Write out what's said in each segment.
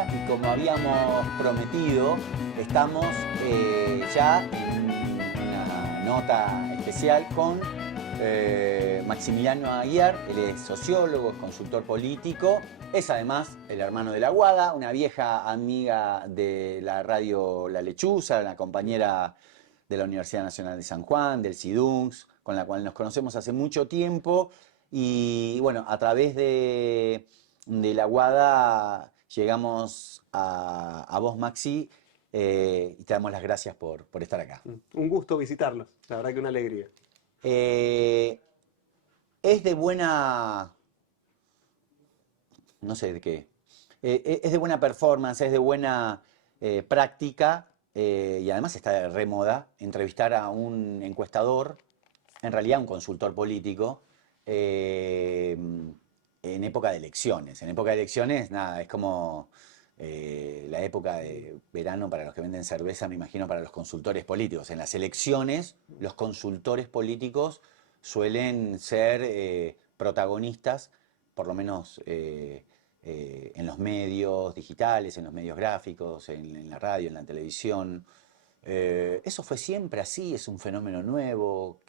Cecilia, y como habíamos prometido, estamos ya en una nota especial con Maximiliano Aguiar. Él es sociólogo, es consultor político, es además el hermano de la Guada, una vieja amiga de la radio La Lechuza, una compañera de la Universidad Nacional de San Juan, del CIDUNS, con la cual nos conocemos hace mucho tiempo. Y bueno, a través de la Guada llegamos a vos, Maxi, y te damos las gracias por estar acá. Un gusto visitarlos, la verdad que una alegría. Eh, es de buena, no sé de qué, es de buena performance, es de buena práctica, y además está de remoda entrevistar a un encuestador, en realidad un consultor político, en época de elecciones. En época de elecciones, nada, es como la época de verano para los que venden cerveza, me imagino, para los consultores políticos. En las elecciones, los consultores políticos suelen ser protagonistas, por lo menos en los medios digitales, en los medios gráficos, en la radio, en la televisión. ¿Eso fue siempre así? ¿Es un fenómeno nuevo?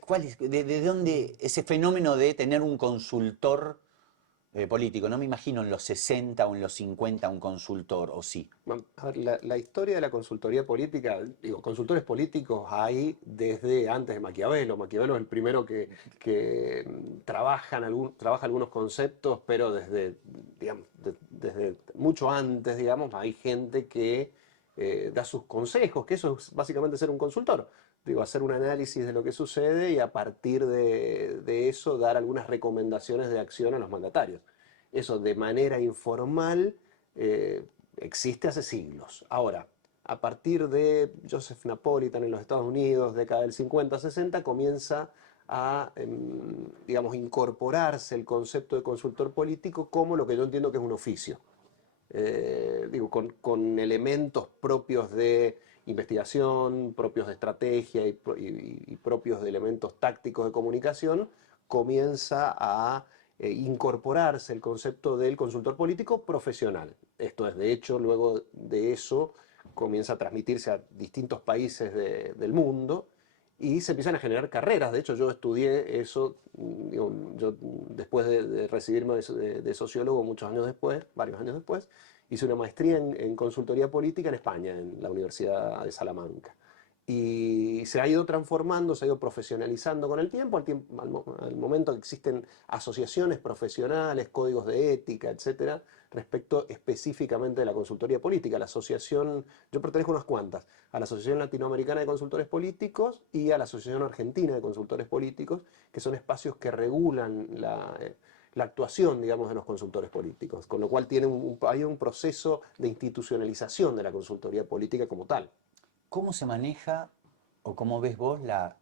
¿Cuál es, de dónde ese fenómeno de tener un consultor político? No me imagino en los 60 o en los 50 un consultor, ¿o sí? A ver, la historia de la consultoría política, digo, consultores políticos hay desde antes de Maquiavelo. Maquiavelo es el primero que trabaja algunos conceptos, pero desde, digamos, desde mucho antes, digamos, hay gente que da sus consejos, que eso es básicamente ser un consultor. Digo, hacer un análisis de lo que sucede y a partir de eso dar algunas recomendaciones de acción a los mandatarios. Eso de manera informal existe hace siglos. Ahora, a partir de Joseph Napolitan en los Estados Unidos, década del 50-60, comienza a, digamos, incorporarse el concepto de consultor político como lo que yo entiendo que es un oficio. Digo, con elementos propios de investigación, propios de estrategia y propios de elementos tácticos de comunicación, comienza a incorporarse el concepto del consultor político profesional. Esto es, de hecho, luego de eso comienza a transmitirse a distintos países del mundo y se empiezan a generar carreras. De hecho, yo estudié eso, digo, yo después de recibirme de sociólogo muchos años después, varios años después, hice una maestría en consultoría política en España, en la Universidad de Salamanca. Y se ha ido transformando, se ha ido profesionalizando con el tiempo, al momento que existen asociaciones profesionales, códigos de ética, etcétera, respecto específicamente de la consultoría política. La asociación, yo pertenezco a unas cuantas, a la Asociación Latinoamericana de Consultores Políticos y a la Asociación Argentina de Consultores Políticos, que son espacios que regulan la actuación, digamos, de los consultores políticos, con lo cual hay un proceso de institucionalización de la consultoría política como tal. ¿Cómo se maneja o cómo ves vos la,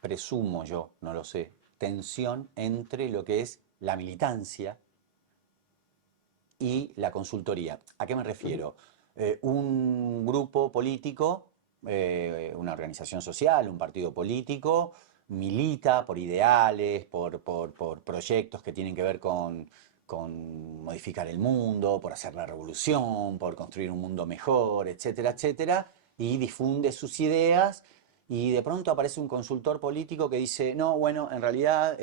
presumo yo, no lo sé, tensión entre lo que es la militancia y la consultoría? ¿A qué me refiero? Un grupo político, una organización social, un partido político, milita por ideales, por proyectos que tienen que ver con modificar el mundo, por hacer la revolución, por construir un mundo mejor, etcétera, etcétera, y difunde sus ideas. Y de pronto aparece un consultor político que dice, no, bueno, en realidad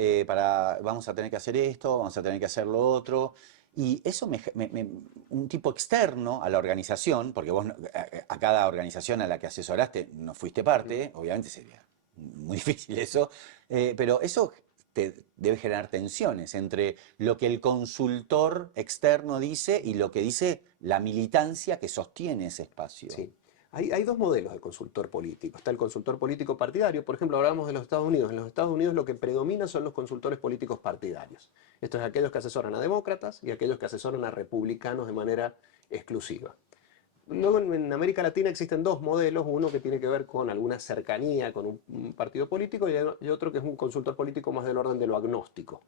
vamos a tener que hacer esto, vamos a tener que hacer lo otro. Y eso un tipo externo a la organización, porque vos a cada organización a la que asesoraste no fuiste parte, obviamente sería muy difícil eso, pero eso te debe generar tensiones entre lo que el consultor externo dice y lo que dice la militancia que sostiene ese espacio. Sí. Hay dos modelos de consultor político. Está el consultor político partidario. Por ejemplo, hablamos de los Estados Unidos. En los Estados Unidos lo que predomina son los consultores políticos partidarios. Esto es aquellos que asesoran a demócratas y aquellos que asesoran a republicanos de manera exclusiva. Luego en América Latina existen dos modelos, uno que tiene que ver con alguna cercanía con un partido político y otro que es un consultor político más del orden de lo agnóstico,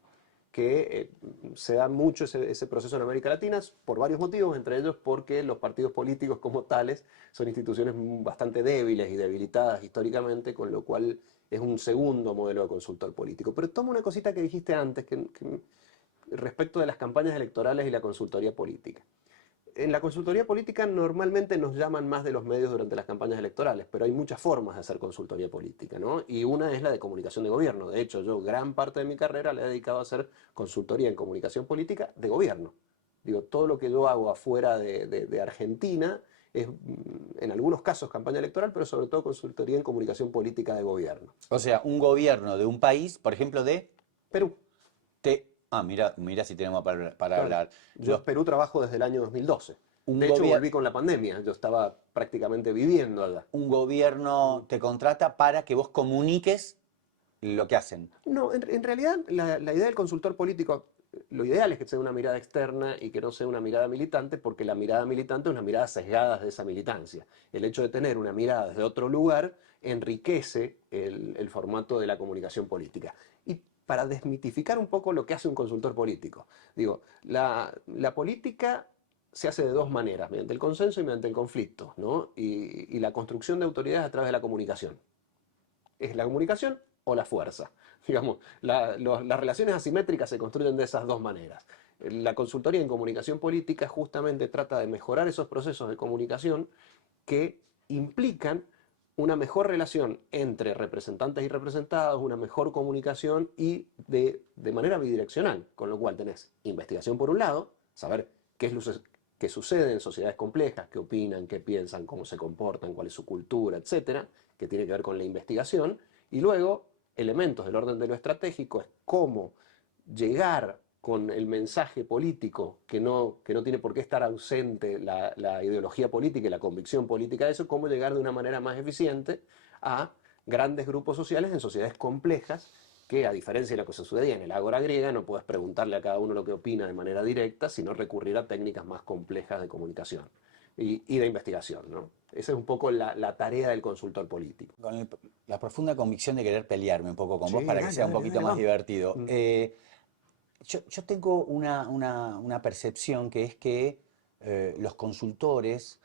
que se da mucho ese proceso en América Latina por varios motivos, entre ellos porque los partidos políticos como tales son instituciones bastante débiles y debilitadas históricamente, con lo cual es un segundo modelo de consultor político. Pero toma una cosita que dijiste antes respecto de las campañas electorales y la consultoría política. En la consultoría política normalmente nos llaman más de los medios durante las campañas electorales, pero hay muchas formas de hacer consultoría política, ¿no? Y una es la de comunicación de gobierno. De hecho, yo gran parte de mi carrera le he dedicado a hacer consultoría en comunicación política de gobierno. Digo, todo lo que yo hago afuera de Argentina es, en algunos casos, campaña electoral, pero sobre todo consultoría en comunicación política de gobierno. O sea, un gobierno de un país, por ejemplo, de... Perú. Mira si tenemos para Claro. hablar. Yo en Perú trabajo desde el año 2012. Un De hecho, gobier- volví con la pandemia. Yo estaba prácticamente viviendo allá. un gobierno te contrata para que vos comuniques lo que hacen. No, en realidad la idea del consultor político, lo ideal es que sea una mirada externa y que no sea una mirada militante, porque la mirada militante es una mirada sesgada de esa militancia. El hecho de tener una mirada desde otro lugar enriquece el formato de la comunicación política. Y para desmitificar un poco lo que hace un consultor político, digo, la política se hace de dos maneras, mediante el consenso y mediante el conflicto, ¿no? Y la construcción de autoridades a través de la comunicación. ¿Es la comunicación o la fuerza? Digamos, las relaciones asimétricas se construyen de esas dos maneras. La consultoría en comunicación política justamente trata de mejorar esos procesos de comunicación que implican una mejor relación entre representantes y representados, una mejor comunicación y de manera bidireccional, con lo cual tenés investigación por un lado, saber qué sucede en sociedades complejas, qué opinan, qué piensan, cómo se comportan, cuál es su cultura, etcétera, que tiene que ver con la investigación, y luego elementos del orden de lo estratégico, es cómo llegar con el mensaje político, que no tiene por qué estar ausente la ideología política y la convicción política de eso, cómo llegar de una manera más eficiente a grandes grupos sociales en sociedades complejas, que a diferencia de lo que sucedía en el ágora griega, no puedes preguntarle a cada uno lo que opina de manera directa, sino recurrir a técnicas más complejas de comunicación y de investigación, ¿no? Esa es un poco la tarea del consultor político. La profunda convicción de querer pelearme un poco con vos Sí, para que dale, sea un dale, poquito dale, más vamos. divertido. Yo tengo una percepción que es que los consultores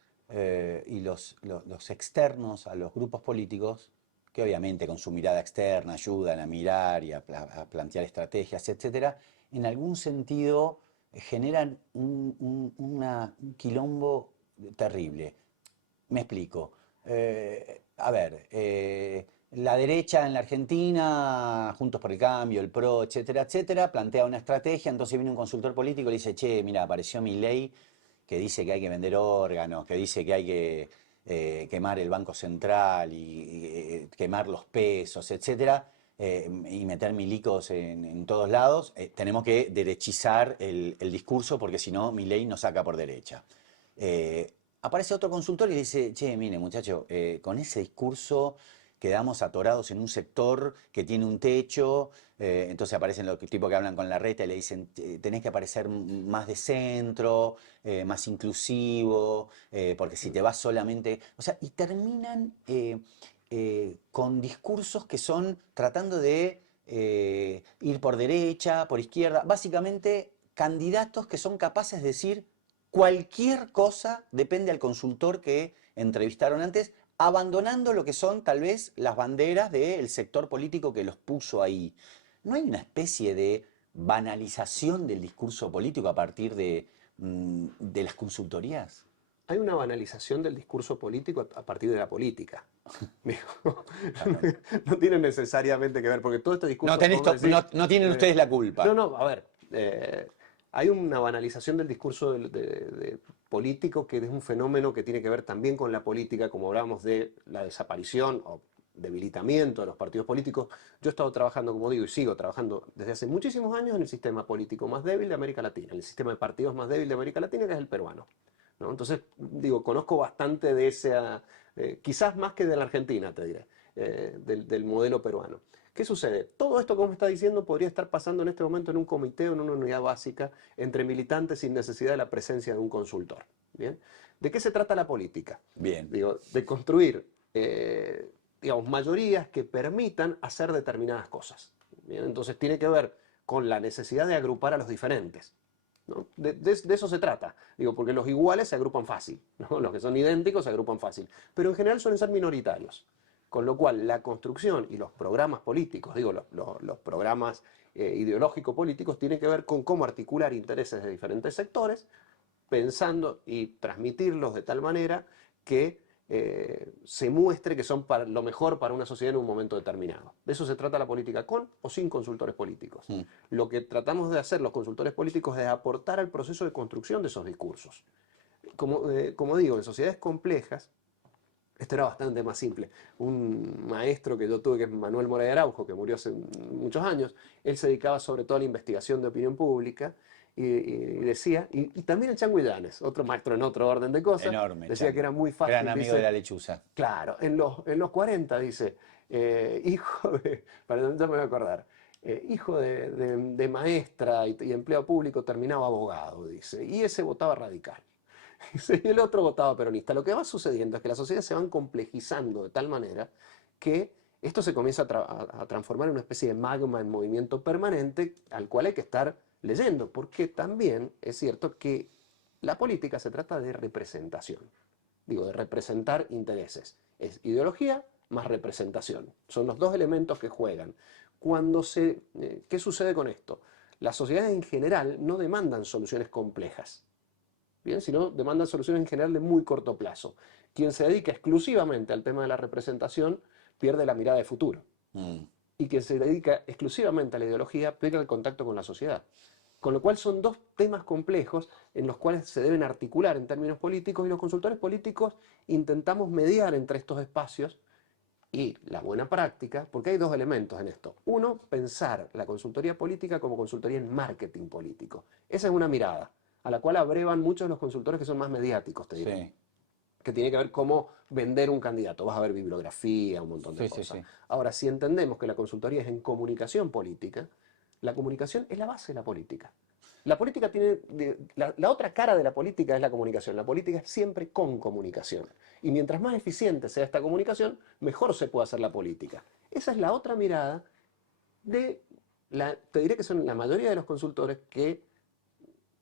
y los externos a los grupos políticos, que obviamente con su mirada externa ayudan a mirar y a plantear estrategias, etcétera, en algún sentido generan un quilombo terrible. Me explico. La derecha en la Argentina, Juntos por el Cambio, el PRO, etcétera, etcétera, plantea una estrategia, entonces viene un consultor político y le dice, che, mira, apareció Milei que dice que hay que vender órganos, que dice que hay que quemar el Banco Central y quemar los pesos, etcétera, y meter milicos en todos lados. Tenemos que derechizar el discurso porque si no, Milei nos saca por derecha. Aparece otro consultor y le dice, che, mire muchacho, con ese discurso quedamos atorados en un sector que tiene un techo, entonces aparecen los tipos que hablan con la reta y le dicen, tenés que aparecer más de centro, más inclusivo, porque si te vas solamente... O sea, y terminan con discursos que son tratando de ir por derecha, por izquierda, básicamente candidatos que son capaces de decir cualquier cosa, depende al consultor que entrevistaron antes, abandonando lo que son tal vez las banderas del sector político que los puso ahí. ¿No hay una especie de banalización del discurso político a partir de las consultorías? Hay una banalización del discurso político a partir de la política. Digo, no tiene necesariamente que ver, porque todo este discurso... No tienen ustedes la culpa. No, a ver, hay una banalización del discurso de político que es un fenómeno que tiene que ver también con la política, como hablábamos de la desaparición o debilitamiento de los partidos políticos. Yo he estado trabajando, como digo, y sigo trabajando desde hace muchísimos años en el sistema político más débil de América Latina, en el sistema de partidos más débil de América Latina, que es el peruano, ¿no? Entonces, digo, conozco bastante de esa, quizás más que de la Argentina, te diré, del modelo peruano. ¿Qué sucede? Todo esto, como está diciendo, podría estar pasando en este momento en un comité o en una unidad básica entre militantes sin necesidad de la presencia de un consultor. ¿Bien? ¿De qué se trata la política? Bien. Digo, de construir, digamos, mayorías que permitan hacer determinadas cosas. ¿Bien? Entonces tiene que ver con la necesidad de agrupar a los diferentes, ¿no? De eso se trata, digo, porque los iguales se agrupan fácil, ¿no? Los que son idénticos se agrupan fácil, pero en general suelen ser minoritarios, con lo cual la construcción y los programas políticos, digo, los programas ideológico-políticos tienen que ver con cómo articular intereses de diferentes sectores pensando y transmitirlos de tal manera que se muestre que son lo mejor para una sociedad en un momento determinado. De eso se trata la política, con o sin consultores políticos. Lo que tratamos de hacer los consultores políticos es aportar al proceso de construcción de esos discursos. Como digo, en sociedades complejas, esto era bastante más simple. Un maestro que yo tuve, que es Manuel Moray Araujo, que murió hace muchos años, él se dedicaba sobre todo a la investigación de opinión pública y decía, y también el Chango Illanes, otro maestro en otro orden de cosas, Enorme, decía Chango. que era muy fácil. Gran amigo dice, de la lechuza. Claro, en los 40 dice, hijo de, para ya me voy a acordar, hijo de maestra y empleado público, terminaba abogado, dice, y ese votaba radical. Y el otro votaba peronista. Lo que va sucediendo es que las sociedades se van complejizando de tal manera que esto se comienza a transformar en una especie de magma en movimiento permanente al cual hay que estar leyendo, porque también es cierto que la política se trata de representación, digo, de representar intereses. Es ideología más representación. Son los dos elementos que juegan. ¿Qué sucede con esto? Las sociedades en general no demandan soluciones complejas, ¿bien? Sino demandan soluciones en general de muy corto plazo. Quien se dedica exclusivamente al tema de la representación pierde la mirada de futuro. Y quien se dedica exclusivamente a la ideología pierde el contacto con la sociedad. Con lo cual son dos temas complejos en los cuales se deben articular en términos políticos, y los consultores políticos intentamos mediar entre estos espacios y la buena práctica, porque hay dos elementos en esto. Uno, pensar la consultoría política como consultoría en marketing político. Esa es una mirada a la cual abrevan muchos de los consultores que son más mediáticos, te diré. Sí. Que tiene que ver cómo vender un candidato. Vas a ver bibliografía, un montón de cosas. Sí. Ahora, si entendemos que la consultoría es en comunicación política, la comunicación es la base de la política. La política tiene... La otra cara de la política es la comunicación. La política es siempre con comunicación. Y mientras más eficiente sea esta comunicación, mejor se puede hacer la política. Esa es la otra mirada te diré que son la mayoría de los consultores que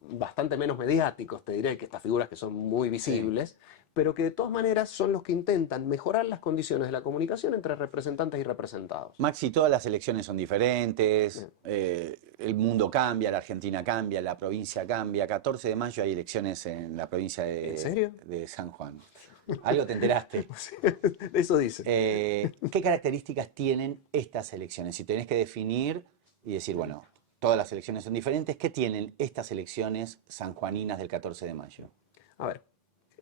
bastante menos mediáticos, te diré, que estas figuras que son muy visibles, pero que de todas maneras son los que intentan mejorar las condiciones de la comunicación entre representantes y representados. Maxi, todas las elecciones son diferentes, el mundo cambia, la Argentina cambia, la provincia cambia. 14 de mayo hay elecciones en la provincia ¿En serio? de San Juan. ¿Algo te enteraste? Eso dice. ¿Qué características tienen estas elecciones? Si tenés que definir y decir, bueno, todas las elecciones son diferentes, ¿qué tienen estas elecciones sanjuaninas del 14 de mayo? A ver,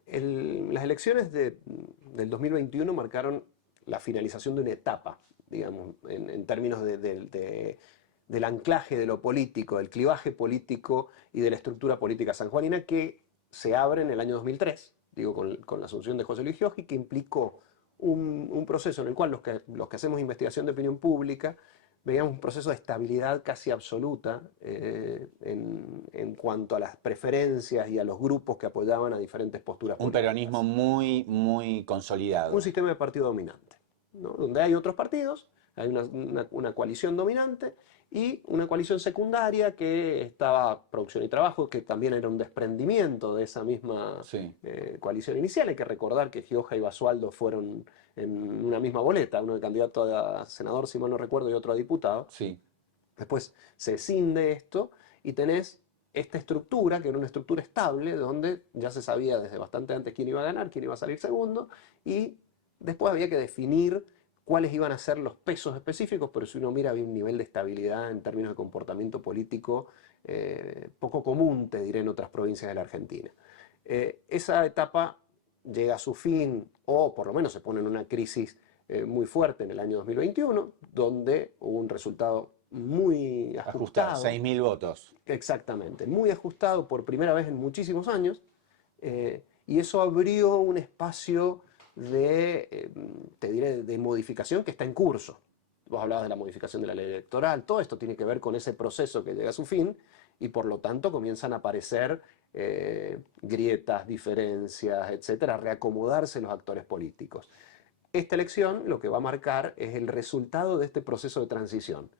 las elecciones del 2021 marcaron la finalización de una etapa, digamos, en términos del anclaje de lo político, del clivaje político y de la estructura política sanjuanina, que se abre en el año 2003, digo, con la asunción de José Luis Scioschi, que implicó un proceso en el cual los que hacemos investigación de opinión pública veíamos un proceso de estabilidad casi absoluta en cuanto a las preferencias y a los grupos que apoyaban a diferentes posturas Un políticas. peronismo muy, muy consolidado. Un sistema de partido dominante, ¿no? Donde hay otros partidos, hay una coalición dominante y una coalición secundaria que estaba Producción y Trabajo, que también era un desprendimiento de esa misma coalición inicial. Hay que recordar que Gioja y Basualdo fueron en una misma boleta, uno de candidato a senador, si mal no recuerdo, y otro a diputado. Sí. Después se escinde esto y tenés esta estructura, que era una estructura estable, donde ya se sabía desde bastante antes quién iba a ganar, quién iba a salir segundo, y después había que definir cuáles iban a ser los pesos específicos, pero si uno mira había un nivel de estabilidad en términos de comportamiento político poco común, te diré, en otras provincias de la Argentina. Esa etapa llega a su fin, o por lo menos se pone en una crisis muy fuerte en el año 2021, donde hubo un resultado muy ajustado. 6.000 votos. Exactamente, muy ajustado por primera vez en muchísimos años, y eso abrió un espacio te diré, de modificación que está en curso. Vos hablabas de la modificación de la ley electoral, todo esto tiene que ver con ese proceso que llega a su fin, y por lo tanto comienzan a aparecer grietas, diferencias, etcétera, a reacomodarse los actores políticos. Esta elección lo que va a marcar es el resultado de este proceso de transición.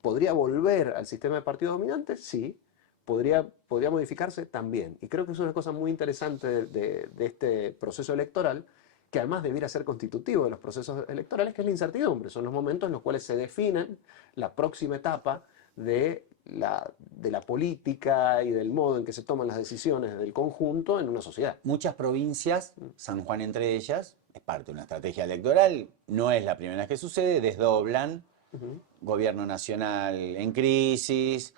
¿Podría volver al sistema de partido dominante? Sí. ¿Podría modificarse? También. Y creo que es una cosa muy interesante de este proceso electoral, que además debiera ser constitutivo de los procesos electorales, que es la incertidumbre. Son los momentos en los cuales se definen la próxima etapa de de la política y del modo en que se toman las decisiones del conjunto en una sociedad. Muchas provincias, San Juan entre ellas, es parte de una estrategia electoral, no es la primera vez que sucede, desdoblan, gobierno nacional en crisis,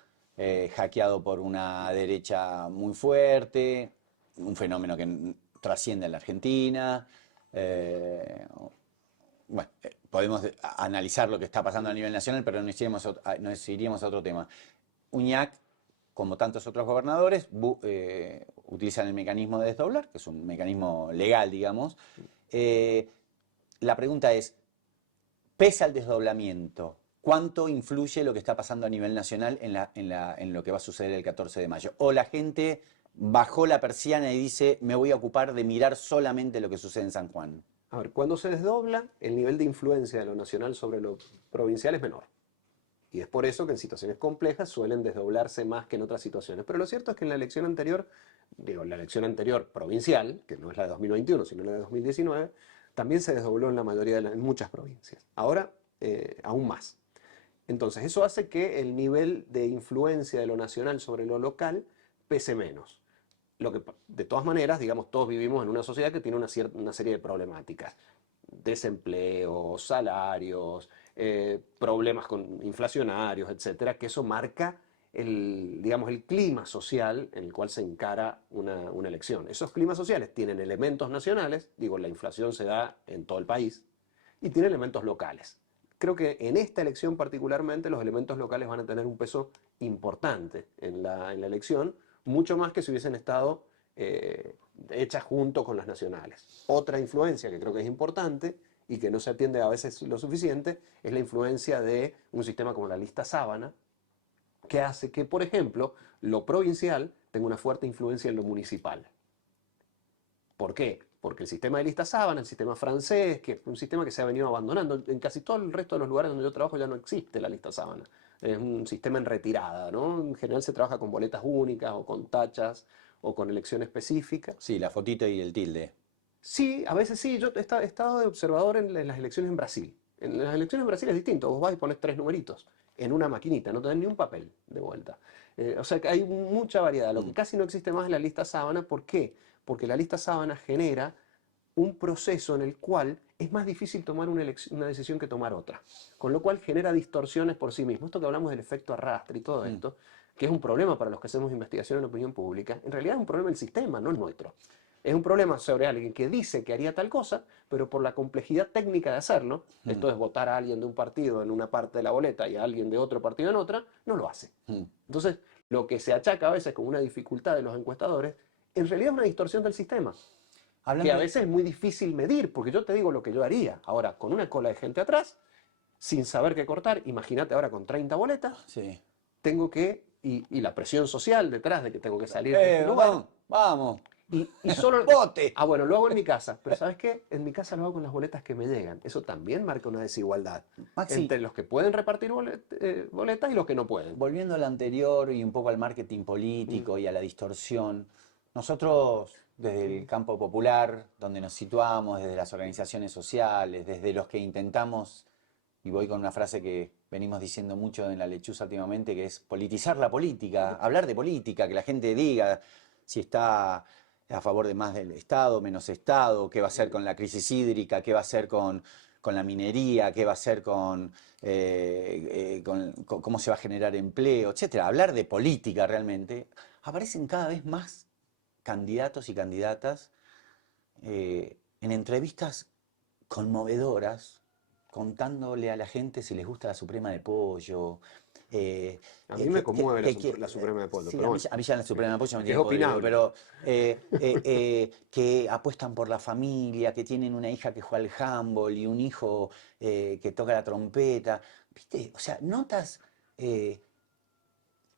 hackeado por una derecha muy fuerte, un fenómeno que trasciende a la Argentina. Bueno, podemos analizar lo que está pasando a nivel nacional, pero nos iríamos a otro tema. Uñac, como tantos otros gobernadores, utilizan el mecanismo de desdoblar, que es un mecanismo legal, digamos. La pregunta es, pese al desdoblamiento, ¿cuánto influye lo que está pasando a nivel nacional en lo que va a suceder el 14 de mayo? ¿O la gente bajó la persiana y dice, me voy a ocupar de mirar solamente lo que sucede en San Juan? A ver, cuando se desdobla, el nivel de influencia de lo nacional sobre lo provincial es menor. Y es por eso que en situaciones complejas suelen desdoblarse más que en otras situaciones. Pero lo cierto es que en la elección anterior, digo, la elección anterior provincial, que no es la de 2021, sino la de 2019, también se desdobló en la mayoría en muchas provincias. Ahora, aún más. Entonces, eso hace que el nivel de influencia de lo nacional sobre lo local pese menos. Lo que, de todas maneras, digamos, todos vivimos en una sociedad que tiene una serie de problemáticas. Desempleo, salarios, problemas inflacionarios, etcétera, que eso marca digamos, el clima social en el cual se encara una elección. Esos climas sociales tienen elementos nacionales, digo, la inflación se da en todo el país, y tiene elementos locales. Creo que en esta elección particularmente los elementos locales van a tener un peso importante en la elección, mucho más que si hubiesen estado hechas junto con las nacionales. Otra influencia que creo que es importante y que no se atiende a veces lo suficiente es la influencia de un sistema como la lista sábana, que hace que, por ejemplo, lo provincial tenga una fuerte influencia en lo municipal. ¿Por qué? Porque el sistema de lista sábana, el sistema francés, que es un sistema que se ha venido abandonando, en casi todo el resto de los lugares donde yo trabajo ya no existe la lista sábana. Es un sistema en retirada, ¿no? En general se trabaja con boletas únicas o con tachas o con elección específica. Sí, la fotito y el tilde. Sí, a veces sí. Yo he estado de observador en las elecciones en Brasil. En las elecciones en Brasil es distinto. Vos vas y pones 3 numeritos en una maquinita, no tenés ni un papel de vuelta. O sea que hay mucha variedad. Lo que casi no existe más es la lista sábana. ¿Por qué? Porque la lista sábana genera un proceso en el cual es más difícil tomar una decisión que tomar otra. Con lo cual genera distorsiones por sí mismo. Esto que hablamos del efecto arrastre y todo esto, que es un problema para los que hacemos investigación en opinión pública, en realidad es un problema del sistema, no es nuestro. Es un problema sobre alguien que dice que haría tal cosa, pero por la complejidad técnica de hacerlo, esto es votar a alguien de un partido en una parte de la boleta y a alguien de otro partido en otra, no lo hace. Entonces, lo que se achaca a veces como una dificultad de los encuestadores, en realidad es una distorsión del sistema. Que a veces es muy difícil medir, porque yo te digo lo que yo haría. Ahora, con una cola de gente atrás, sin saber qué cortar, imagínate ahora con 30 boletas, Sí. tengo que, y la presión social detrás de que tengo que salir de este lugar. Vamos. Y solo... ¡Vote! Ah, bueno, lo hago en mi casa. Pero ¿sabes qué? En mi casa lo hago con las boletas que me llegan. Eso también marca una desigualdad Maxi, entre los que pueden repartir boletas y los que no pueden. volviendo a lo anterior y un poco al marketing político y a la distorsión, nosotros desde el campo popular, donde nos situamos, desde las organizaciones sociales, desde los que intentamos, y voy con una frase que venimos diciendo mucho en La Lechuza últimamente, que es politizar la política, hablar de política, que la gente diga si está a favor de más del Estado, menos Estado, qué va a hacer con la crisis hídrica, qué va a hacer con la minería, qué va a hacer con cómo se va a generar empleo, etcétera. Hablar de política realmente. Aparecen cada vez más candidatos y candidatas en entrevistas conmovedoras, contándole a la gente si les gusta la Suprema de Pollo. A mí me conmueve la Suprema de Pollo. Sí, Pero bueno, a mí ya la Suprema de Pollo me es tiene podrido, opinable. pero que apuestan por la familia, que tienen una hija que juega al handball y un hijo que toca la trompeta. ¿Viste? O sea, notas,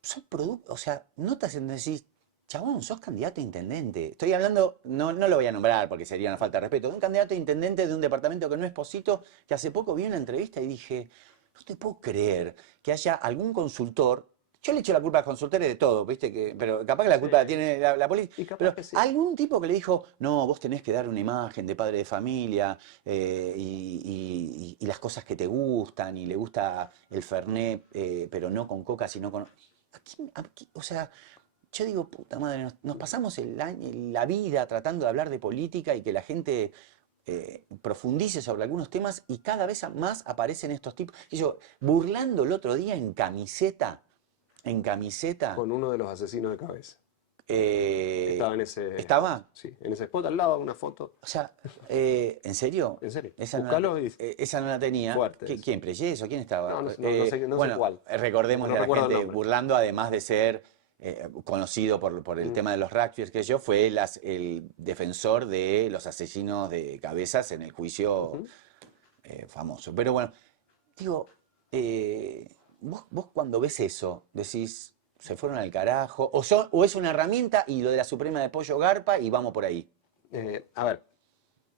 son productos, o sea, notas en donde decís, chabón, sos candidato a intendente. Estoy hablando, no lo voy a nombrar porque sería una falta de respeto, de un candidato a intendente de un departamento que no es Posito, que hace poco vi una entrevista y dije, no te puedo creer que haya algún consultor. Yo le echo la culpa a los consultores de todo, ¿viste? Pero capaz que la culpa la tiene la política. Y capaz Pero que sí. algún tipo que le dijo, no, vos tenés que dar una imagen de padre de familia y las cosas que te gustan, y le gusta el Fernet, pero no con coca, sino con... O sea, yo digo, puta madre, nos pasamos la vida tratando de hablar de política y que la gente profundice sobre algunos temas y cada vez más aparecen estos tipos. Y yo, burlando el otro día en camiseta, Con uno de los asesinos de cabeza. eh, Estaba en ese spot. ¿estaba? Sí, en ese spot al lado, una foto. O sea, ¿en serio? En serio. Esa no la, Búscalo y esa no la tenía. fuerte eso. ¿Quién? ¿Preyeso? ¿Quién estaba? No sé Bueno, cuál. recordemos No a la recuerdo el gente, nombre. burlando, además de ser conocido por el Mm. tema de los rugbyers que yo, fue el defensor de los asesinos de cabezas en el juicio Ujú. famoso. Pero bueno, digo, vos cuando ves eso, decís, se fueron al carajo, o es una herramienta y lo de la Suprema de Pollo Garpa y vamos por ahí. A ver,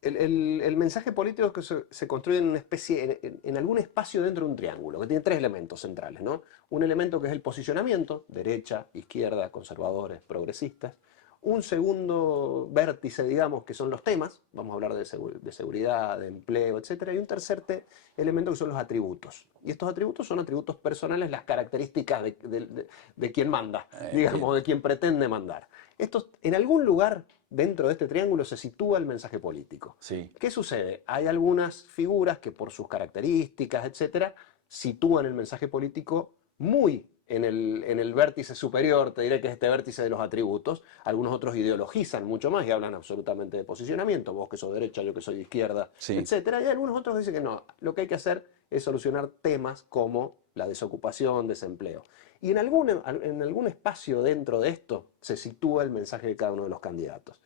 el mensaje político que se construye en una especie, en algún espacio dentro de un triángulo, que tiene tres elementos centrales, ¿no? Un elemento que es el posicionamiento, derecha, izquierda, conservadores, progresistas. Un segundo vértice, digamos, que son los temas, vamos a hablar de seguridad, de empleo, etcétera. Y un tercer elemento que son los atributos. Y estos atributos son atributos personales, las características de quien manda, digamos, de quien pretende mandar. En algún lugar dentro de este triángulo se sitúa el mensaje político. Sí. ¿Qué sucede? Hay algunas figuras que por sus características, etcétera, sitúan el mensaje político muy en el vértice superior, te diré que es este vértice de los atributos. Algunos otros ideologizan mucho más y hablan absolutamente de posicionamiento, vos que sos derecha, yo que soy de izquierda, Sí. etcétera. Y algunos otros dicen que no, lo que hay que hacer es solucionar temas como la desocupación, desempleo. Y en algún espacio dentro de esto se sitúa el mensaje de cada uno de los candidatos.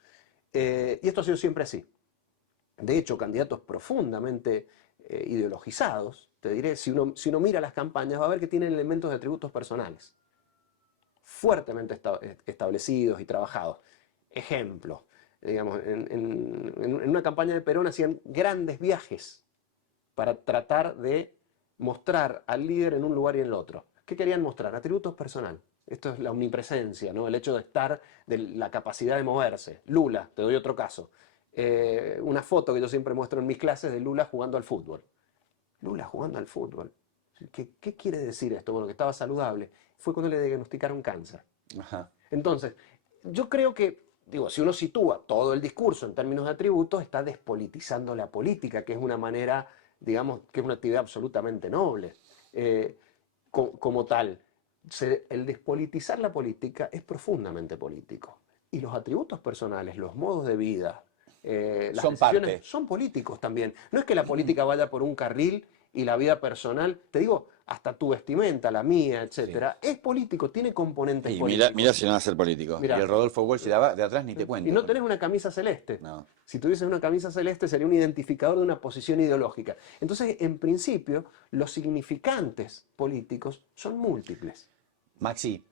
Y esto ha sido siempre así. De hecho, candidatos profundamente ideologizados, te diré, si uno mira las campañas, va a ver que tienen elementos de atributos personales, fuertemente establecidos y trabajados. Ejemplo, digamos, en una campaña de Perón hacían grandes viajes para tratar de mostrar al líder en un lugar y en el otro. ¿Qué querían mostrar? Atributos personales. Esto es la omnipresencia, ¿no? El hecho de estar, de la capacidad de moverse. Lula, te doy otro caso. Una foto que yo siempre muestro en mis clases de Lula jugando al fútbol. Lula jugando al fútbol. ¿Qué quiere decir esto? Bueno, que estaba saludable. Fue cuando le diagnosticaron cáncer. Ajá. Entonces, yo creo que, digo, si uno sitúa todo el discurso en términos de atributos, está despolitizando la política, que es una manera, digamos, que es una actividad absolutamente noble. Como tal, el despolitizar la política es profundamente político. Y los atributos personales, los modos de vida, las Son decisiones parte. son políticos también. No es que la política vaya por un carril y la vida personal, te digo, hasta tu vestimenta, la mía, etcétera, es político, tiene componentes Y políticos. mira si no va a ser político. Mirá. Y el Rodolfo Walsh de atrás ni te cuento. Y no tenés una camisa celeste. No. Si tuvieses una camisa celeste sería un identificador de una posición ideológica. Entonces, en principio, los significantes políticos son múltiples. Maxi,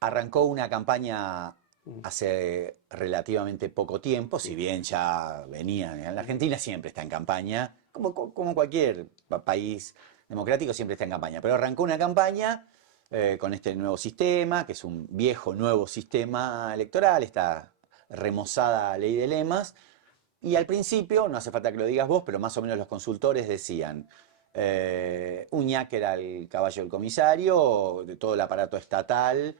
arrancó una campaña hace relativamente poco tiempo, si bien ya venía, en la Argentina siempre está en campaña, como cualquier país democrático siempre está en campaña, pero arrancó una campaña con este nuevo sistema, que es un viejo nuevo sistema electoral, esta remozada ley de lemas, y al principio, no hace falta que lo digas vos, pero más o menos los consultores decían, Uñac era el caballo del comisario, de todo el aparato estatal,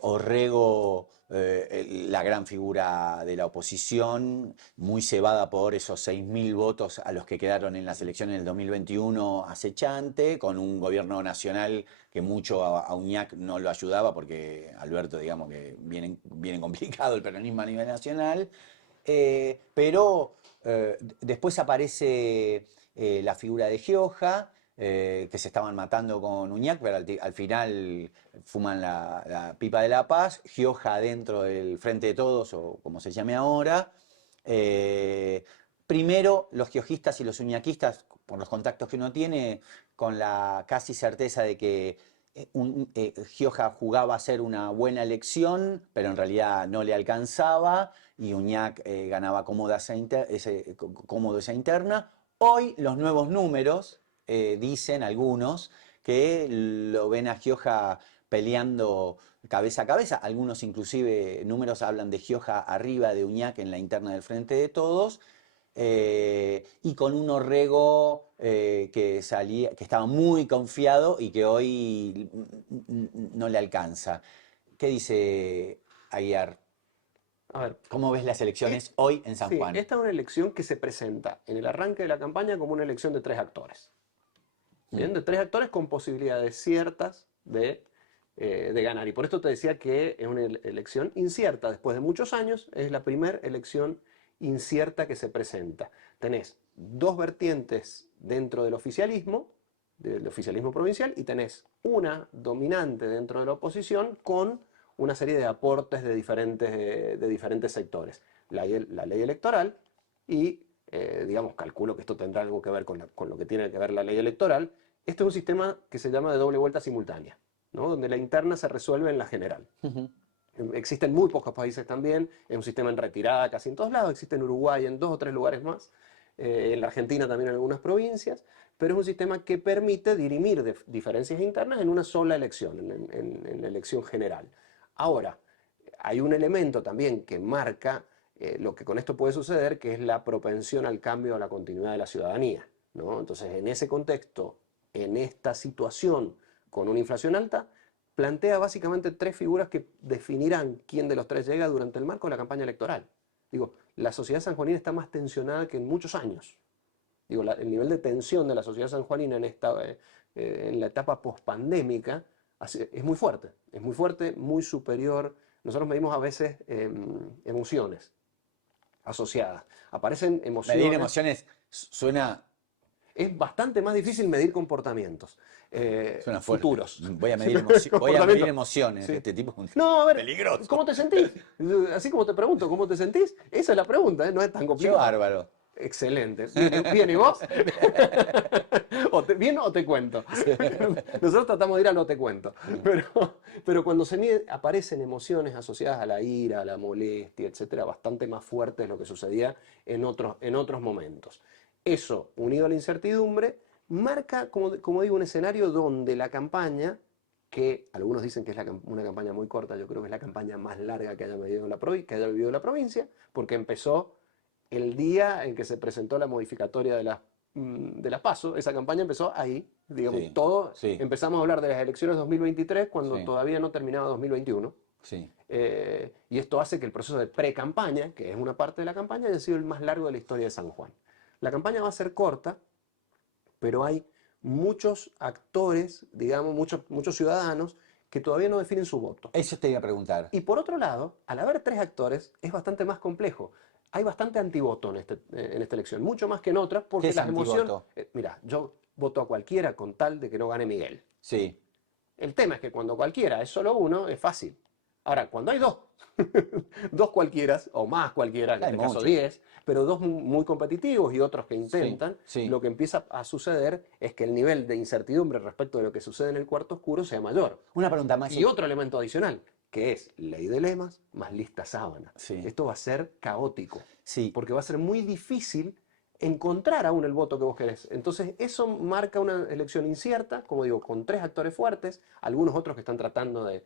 Orrego, la gran figura de la oposición, muy cebada por esos 6.000 votos a los que quedaron en las elecciones del 2021 acechante, con un gobierno nacional que mucho a Uñac no lo ayudaba, porque Alberto, digamos que viene complicado el peronismo a nivel nacional, pero después aparece la figura de Gioja, que se estaban matando con Uñac, pero al final fuman la pipa de la paz, Gioja dentro del Frente de Todos, o como se llame ahora. Primero, los giojistas y los uñaquistas, por los contactos que uno tiene, con la casi certeza de que Gioja jugaba a ser una buena elección, pero en realidad no le alcanzaba, y Uñac ganaba cómodo esa interna. Hoy los nuevos números dicen algunos que lo ven a Gioja peleando cabeza a cabeza. Algunos inclusive números hablan de Gioja arriba de Uñac en la interna del Frente de Todos. y con un Orrego que estaba muy confiado y que hoy no le alcanza. ¿Qué dice Aguiar? A ver, ¿Cómo ves las elecciones es- hoy en San sí, Juan? esta es una elección que se presenta en el arranque de la campaña como una elección de 3 actores. ¿Bien? Mm. De 3 actores con posibilidades ciertas de ganar. Y por esto te decía que es una elección incierta. Después de muchos años, es la primera elección incierta que se presenta. Tenés dos vertientes dentro del oficialismo provincial, y tenés una dominante dentro de la oposición con una serie de aportes de diferentes sectores. La ley electoral y, digamos, calculo que esto tendrá algo que ver con lo que tiene que ver la ley electoral. Este es un sistema que se llama de doble vuelta simultánea, ¿no? Donde la interna se resuelve en la general. Ujú. Existen muy pocos países también, es un sistema en retirada casi en todos lados, existe en Uruguay en 2 o 3 lugares más, en la Argentina también en algunas provincias, pero es un sistema que permite dirimir diferencias internas en una sola elección, en la elección general. Ahora, hay un elemento también que marca lo que con esto puede suceder, que es la propensión al cambio, a la continuidad de la ciudadanía, ¿no? Entonces, en ese contexto, en esta situación con una inflación alta, plantea básicamente 3 figuras que definirán quién de los 3 llega durante el marco de la campaña electoral. Digo, la sociedad sanjuanina está más tensionada que en muchos años. Digo, el nivel de tensión de la sociedad sanjuanina en la etapa pospandémica es muy fuerte, muy superior. Nosotros medimos a veces emociones asociadas. Aparecen Medir emociones. emociones suena, Es bastante más difícil medir comportamientos suena fuerte. futuros. Voy a medir, voy a medir Comportamientos. emociones. Sí. Este tipo es un No, a ver, peligroso. ¿cómo te sentís? Así como te pregunto, ¿cómo te sentís? Esa es la pregunta, ¿eh? No es tan Yo complicado. bárbaro. Excelente. Bien, ¿y vos? ¿Bien o te cuento? Nosotros tratamos de ir a no te cuento. Pero cuando aparecen emociones asociadas a la ira, a la molestia, etcétera, bastante más fuerte es lo que sucedía en otros momentos. Eso, unido a la incertidumbre, marca, como digo, un escenario donde la campaña, que algunos dicen que es una campaña muy corta, yo creo que es la campaña más larga que haya vivido la provincia, porque empezó el día en que se presentó la modificatoria de las PASO. Esa campaña empezó ahí, digamos, Sí, todo, sí, empezamos a hablar de las elecciones 2023 cuando sí, todavía no terminaba 2021. sí. Y esto hace que el proceso de pre-campaña, que es una parte de la campaña, haya sido el más largo de la historia de San Juan. La campaña va a ser corta, pero hay muchos actores, digamos, muchos ciudadanos que todavía no definen su voto. Eso te iba a preguntar. Y por otro lado, al haber 3 actores, es bastante más complejo. Hay bastante antivoto en esta elección, mucho más que en otras, ¿Qué porque es las emociones... antivoto? Mira, yo voto a cualquiera con tal de que no gane Miguel. Sí. El tema es que cuando cualquiera es solo uno, es fácil. Ahora, cuando hay dos, dos cualquieras, o más cualquiera, en Hay este caso muchos. 10, pero dos muy competitivos y otros que Sí, intentan, sí. lo que empieza a suceder es que el nivel de incertidumbre respecto de lo que sucede en el cuarto oscuro sea mayor. Una pregunta más. Y otro elemento adicional, que es ley de lemas más lista sábana. Sí, Esto va a ser caótico, sí. porque va a ser muy difícil encontrar aún el voto que vos querés. Entonces eso marca una elección incierta, como digo, con 3 actores fuertes, algunos otros que están tratando de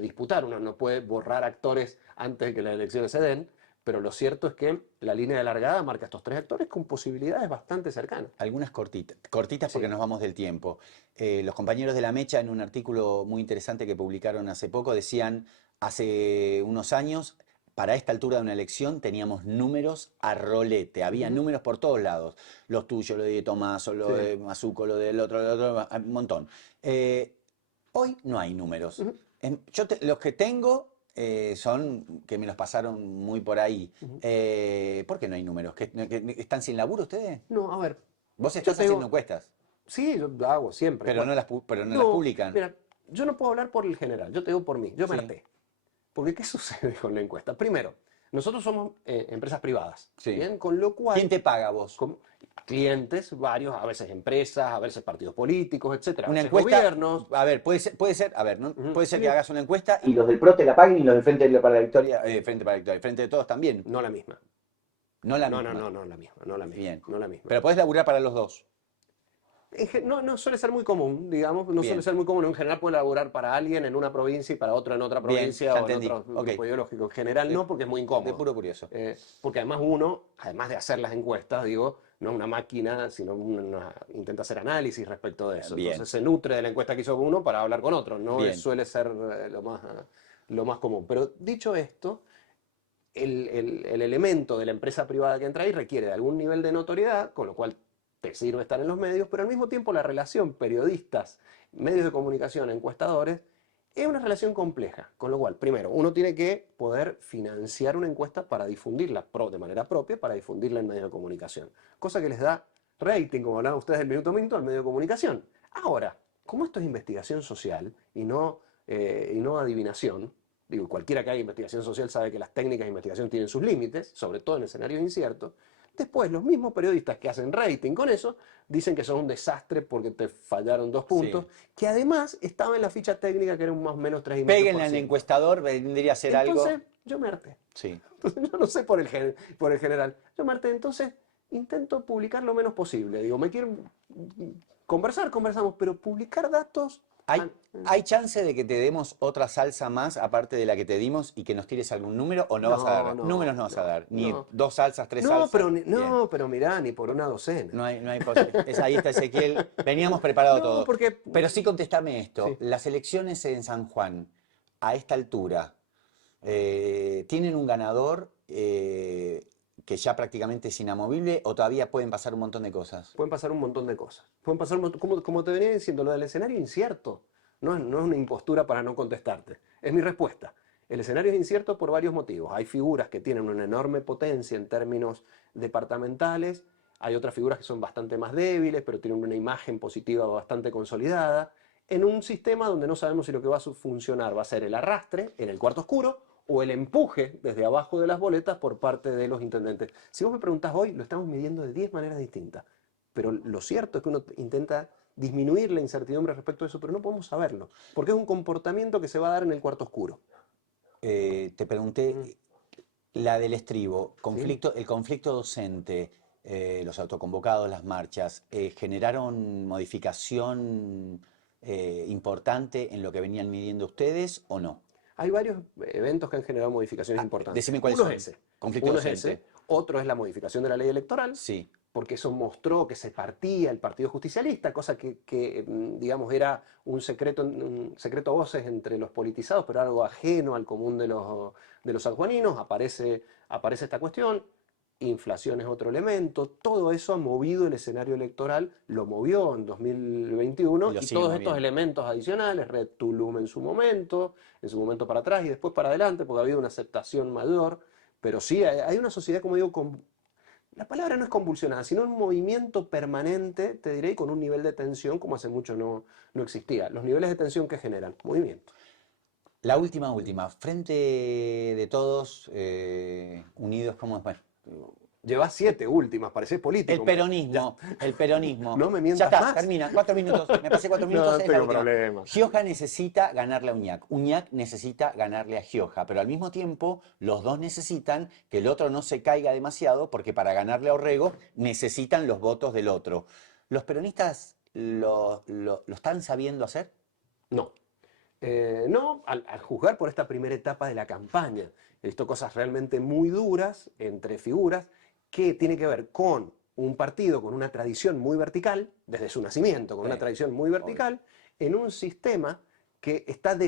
disputar. Uno no puede borrar actores antes de que las elecciones se den, pero lo cierto es que la línea de largada marca estos 3 actores con posibilidades bastante cercanas. Algunas cortitas, cortitas porque Sí. nos vamos del tiempo. Los compañeros de La Mecha, en un artículo muy interesante que publicaron hace poco, decían, hace unos años, para esta altura de una elección teníamos números a rolete, había Ujú. números por todos lados, los tuyos, lo de Tomaso, lo Sí. de Mazuco, lo del otro, un montón. Hoy no hay números. Ujú. Los que tengo son que me los pasaron muy por ahí. Ujú. ¿Por qué no hay números? ¿Que están sin laburo ustedes? No, a ver, Vos yo estás te haciendo digo, encuestas, sí, yo lo hago siempre. pero Bueno, pero no las no, publican. mira, yo no puedo hablar por el general, yo te digo por mí, yo me Sí, harté. Porque ¿qué sucede con la encuesta? Primero, nosotros somos empresas privadas, sí. ¿bien? Con lo ¿Quién cual, te paga vos? clientes varios, a veces empresas, a veces partidos políticos, etcétera, a Una veces encuesta, gobiernos. a ver, puede ser, a ver, ¿no? Ujú. Puede ser que Sí, hagas una encuesta y los del PRO te la paguen y los del para la Victoria, Frente para la Victoria, Frente de Todos también. no la misma. No la No, no, misma. no, no la misma, no la misma, Bien. no la misma. Pero podés laburar para los dos. No suele ser muy común, digamos, no Bien. suele ser muy común. En general puede laburar para alguien en una provincia y para otro en otra Bien, provincia ya o en entendí. otro Ok. grupo ideológico. En general no, porque es muy De incómodo. puro curioso. Porque además uno, además de hacer las encuestas, digo, no es una máquina, sino intenta hacer análisis respecto de eso. Bien. Entonces se nutre de la encuesta que hizo uno para hablar con otro. No Bien. suele ser lo más común. Pero dicho esto, el elemento de la empresa privada que entra ahí requiere de algún nivel de notoriedad, con lo cual te sirve estar en los medios, pero al mismo tiempo la relación periodistas, medios de comunicación, encuestadores, es una relación compleja. Con lo cual, primero, uno tiene que poder financiar una encuesta para difundirla de manera propia, para difundirla en medios de comunicación. Cosa que les da rating, como hablaban ustedes del minuto a minuto, al medio de comunicación. Ahora, como esto es investigación social y no adivinación, digo, cualquiera que haga investigación social sabe que las técnicas de investigación tienen sus límites, sobre todo en escenarios inciertos. Después, los mismos periodistas que hacen rating con eso dicen que son un desastre porque te fallaron 2 puntos, que además estaba en la ficha técnica que era un más o menos 3,5%. Péguenle al encuestador, vendría a ser Entonces, algo. yo me harté. Sí. Entonces, yo no sé por el general. Yo me harté, entonces intento publicar lo menos posible. Digo, me quiero conversamos, pero publicar datos... ¿Hay chance de que te demos otra salsa más, aparte de la que te dimos, y que nos tires algún número? ¿O no vas a dar? Números no vas a dar. Ni 2 salsas, 3 salsas. Pero mirá, ni por una docena. No hay posibilidad. Ahí está Ezequiel. Veníamos preparados todo. Porque... Pero sí contestame esto. Sí. Las elecciones en San Juan, a esta altura, ¿tienen un ganador que ya prácticamente es inamovible o todavía pueden pasar un montón de cosas? Pueden pasar un montón de cosas. Pueden pasar, como te venía diciendo, lo del escenario incierto. No es una impostura para no contestarte. Es mi respuesta. El escenario es incierto por varios motivos. Hay figuras que tienen una enorme potencia en términos departamentales. Hay otras figuras que son bastante más débiles, pero tienen una imagen positiva bastante consolidada. En un sistema donde no sabemos si lo que va a funcionar va a ser el arrastre en el cuarto oscuro o el empuje desde abajo de las boletas por parte de los intendentes. Si vos me preguntás hoy, lo estamos midiendo de 10 maneras distintas. Pero lo cierto es que uno intenta disminuir la incertidumbre respecto a eso, pero no podemos saberlo, porque es un comportamiento que se va a dar en el cuarto oscuro. Te pregunté, la del estribo, el conflicto docente, los autoconvocados, las marchas, ¿generaron modificación importante en lo que venían midiendo ustedes o no? Hay varios eventos que han generado modificaciones importantes. Decime cuáles Uno son. es ese. Conflicto Uno docente. es ese. Otro es la modificación de la ley electoral. Sí. Porque eso mostró que se partía el Partido Justicialista, cosa que digamos, era un secreto a voces entre los politizados, pero algo ajeno al común de los sanjuaninos. Aparece esta cuestión. Inflación es otro elemento. Todo eso ha movido el escenario electoral, lo movió en 2021 y todos estos elementos adicionales, Red Tulum en su momento para atrás y después para adelante, porque ha habido una aceptación mayor. Pero sí, hay una sociedad, como digo, la palabra no es convulsionada, sino un movimiento permanente, te diré, con un nivel de tensión como hace mucho no existía. Los niveles de tensión que generan, movimiento. La última. Frente de Todos, unidos, ¿cómo es? Bueno, llevas 7 últimas, parecés político. El peronismo. No me mientas ya está, más. Termina, 4 minutos. Me pasé 4 minutos. No tengo problema. Gioja necesita ganarle a Uñac. Uñac necesita ganarle a Gioja. Pero al mismo tiempo, los dos necesitan que el otro no se caiga demasiado, porque para ganarle a Orrego necesitan los votos del otro. ¿Los peronistas lo están sabiendo hacer? No. No, al juzgar por esta primera etapa de la campaña. He visto cosas realmente muy duras entre figuras que tiene que ver con un partido con una tradición muy vertical, desde su nacimiento, con una tradición muy vertical, en un sistema que está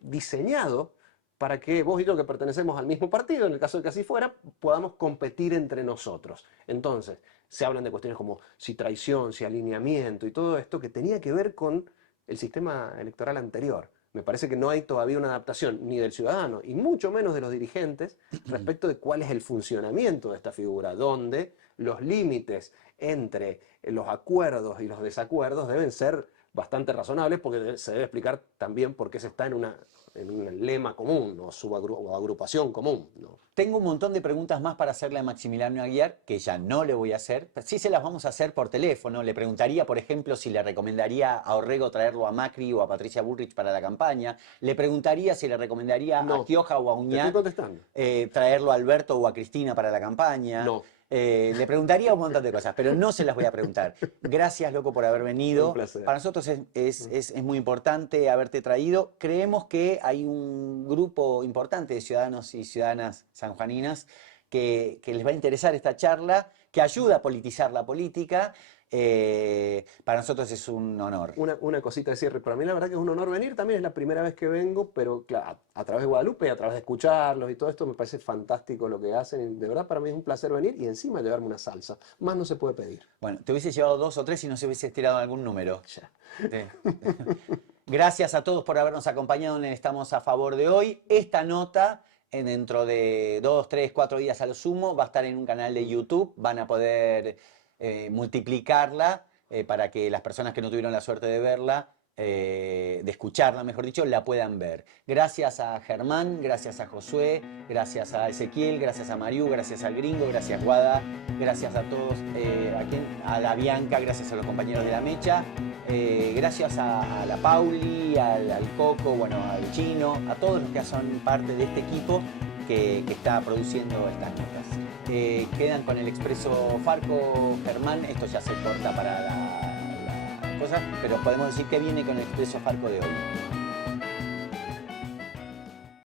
diseñado para que vos y yo, que pertenecemos al mismo partido, en el caso de que así fuera, podamos competir entre nosotros. Entonces, se hablan de cuestiones como si traición, si alineamiento y todo esto que tenía que ver con el sistema electoral anterior. Me parece que no hay todavía una adaptación ni del ciudadano y mucho menos de los dirigentes respecto de cuál es el funcionamiento de esta figura, donde los límites entre los acuerdos y los desacuerdos deben ser bastante razonables, porque se debe explicar también por qué se está en un lema común o agrupación común, ¿no? Tengo un montón de preguntas más para hacerle a Maximiliano Aguiar, que ya no le voy a hacer, pero sí se las vamos a hacer por teléfono. Le preguntaría, por ejemplo, si le recomendaría a Orrego traerlo a Macri o a Patricia Bullrich para la campaña. Le preguntaría si le recomendaría a Gioja o a Uñac contestando. Traerlo a Alberto o a Cristina para la campaña. No. Le preguntaría un montón de cosas, pero no se las voy a preguntar. Gracias, loco, por haber venido. Un placer. Para nosotros es muy importante haberte traído. Creemos que hay un grupo importante de ciudadanos y ciudadanas sanjuaninas que les va a interesar esta charla, que ayuda a politizar la política. Para nosotros es un honor. Una cosita de cierre. Para mí la verdad que es un honor venir. También es la primera vez que vengo, pero claro, a través de Guadalupe, a través de escucharlos y todo esto, me parece fantástico lo que hacen. Y de verdad para mí es un placer venir y encima llevarme una salsa. Más no se puede pedir. Bueno, te hubiese llevado 2 o 3 si no se hubiese tirado algún número. Ya. Gracias a todos por habernos acompañado en el Estamos a Favor de hoy. Esta nota, dentro de 2, 3, 4 días a lo sumo, va a estar en un canal de YouTube. Van a poder multiplicarla para que las personas que no tuvieron la suerte de verla, de escucharla, mejor dicho, la puedan ver. Gracias a Germán, gracias a Josué, gracias a Ezequiel, gracias a Mariú, gracias al Gringo, gracias Guada, gracias a todos, a la Bianca, gracias a los compañeros de la Mecha, gracias a la Pauli, al Coco, bueno, al Chino, a todos los que son parte de este equipo que está produciendo estas notas. Quedan con el Expreso Farco, Germán, esto ya se corta para la cosa, pero podemos decir que viene con el Expreso Farco de hoy.